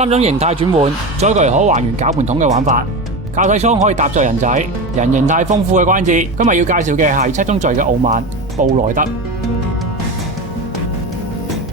3種形態轉換，做一個可還原攪拌桶嘅玩法。駕駛艙可以搭載人仔，人形態豐富嘅關節。今日要介紹嘅係七宗罪嘅傲慢布萊德。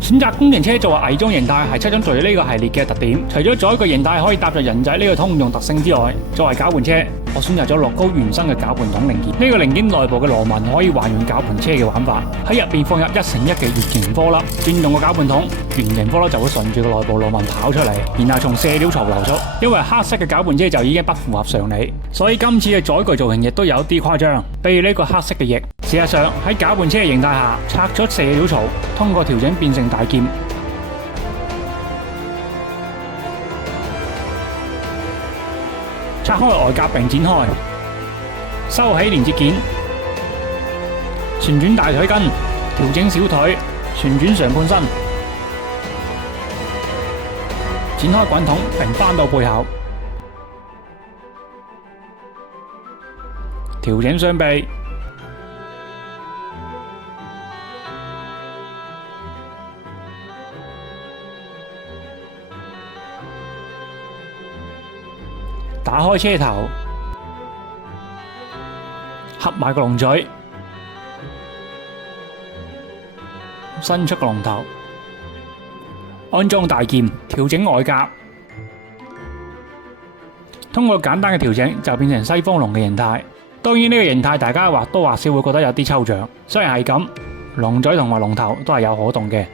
選擇工程車作為偽裝形態係七宗罪呢個系列嘅特點。除咗做一個形態可以搭載人仔呢個通用特性之外，作為攪拌車，我選擇咗樂高原生嘅攪拌桶零件。呢個零件內部嘅螺紋可以還原攪拌車嘅玩法。喺入邊放入1乘1嘅圓形顆粒，轉動個攪拌桶，圓形顆粒就會順住個內部螺紋跑出嚟，然後從卸料槽流出。因為黑色嘅攪拌車就已經不符合常理，所以今次嘅載具造型亦都有啲誇張。比如呢個黑色嘅翼，事實上喺攪拌車嘅形態下，拆咗卸料槽，通過調整變成大劍。拆開外夾並展開，收起連接件，旋轉大腿根，調整小腿，旋轉上半身，展開滾筒並翻到背後，調整雙臂，打開車頭，合埋個龍嘴，伸出個龍頭，安裝大劍，調整外夾。通過簡單嘅調整，就變成西方龍嘅形態。當然呢個形態大家或多或少會覺得有啲抽象。雖然係咁，龍嘴同埋龍頭都係有可動嘅。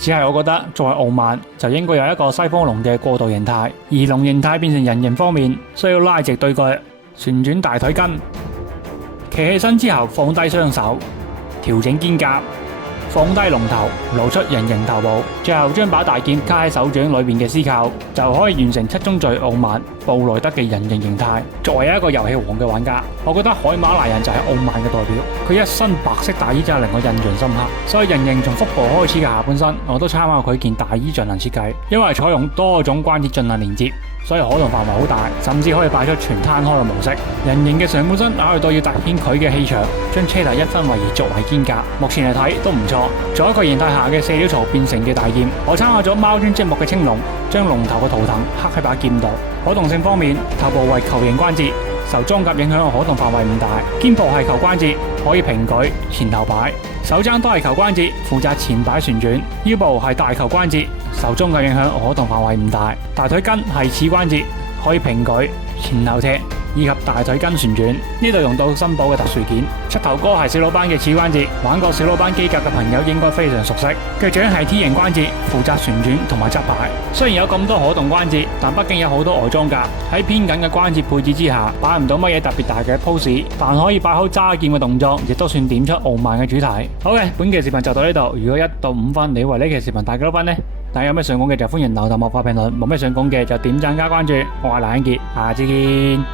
只係我覺得作為傲慢就應該有一個西方龍嘅過渡形態，而龍形態變成人形方面需要拉直對腳，旋轉大腿根，企起身之後放低雙手，調整肩胛，放低龍頭，露出人形頭部，最後將把大劍卡喺手掌裏面嘅絲扣，就可以完成七宗罪傲慢布萊德嘅人形形態。作為一個遊戲王嘅玩家，我覺得海馬賴人就係傲慢嘅代表。佢一身白色大衣真係令我印象深刻，所以人形從腹部開始嘅下半身我都參考佢件大衣進行設計。因為採用多種關節進行連接，所以可動範圍好大，甚至可以擺出全攤開嘅模式。人形嘅上半身考慮到要凸顯佢嘅氣場，將車頭一分為二作為肩胛，目前嚟睇都唔錯。做一個形態下嘅卸料槽變成嘅大劍，我參考咗貓專積木嘅青龍，將龍頭嘅圖騰刻喺把劍度。可動性方面，頭部為球形關節，受裝甲影響可動範圍唔大。肩部係球關節，可以平舉前後擺。手踭都係球關節，負責前擺旋轉。腰部係大球關節，受裝甲影響可動範圍唔大。大腿根係齒關節，可以平舉前後踢以及大腿根旋轉。呢度用到新寶嘅特殊件。膝頭哥係小魯班嘅齒關節，玩過小魯班機甲嘅朋友應該非常熟悉。腳掌係 T 型關節，負責旋轉同埋側擺。雖然有咁多可動關節，但畢竟有好多外裝甲，喺偏緊嘅關節配置之下，擺唔到乜嘢特別大嘅 pose， 但可以擺好揸劍嘅動作，亦都算點出傲慢嘅主題。好嘅，本期視頻就到呢度。如果1到5分，你為呢期視頻打幾多分呢？大家有咩想講嘅就歡迎留言幕發評論，冇咩想講嘅就點讚加關注。我係梁英傑，下次見。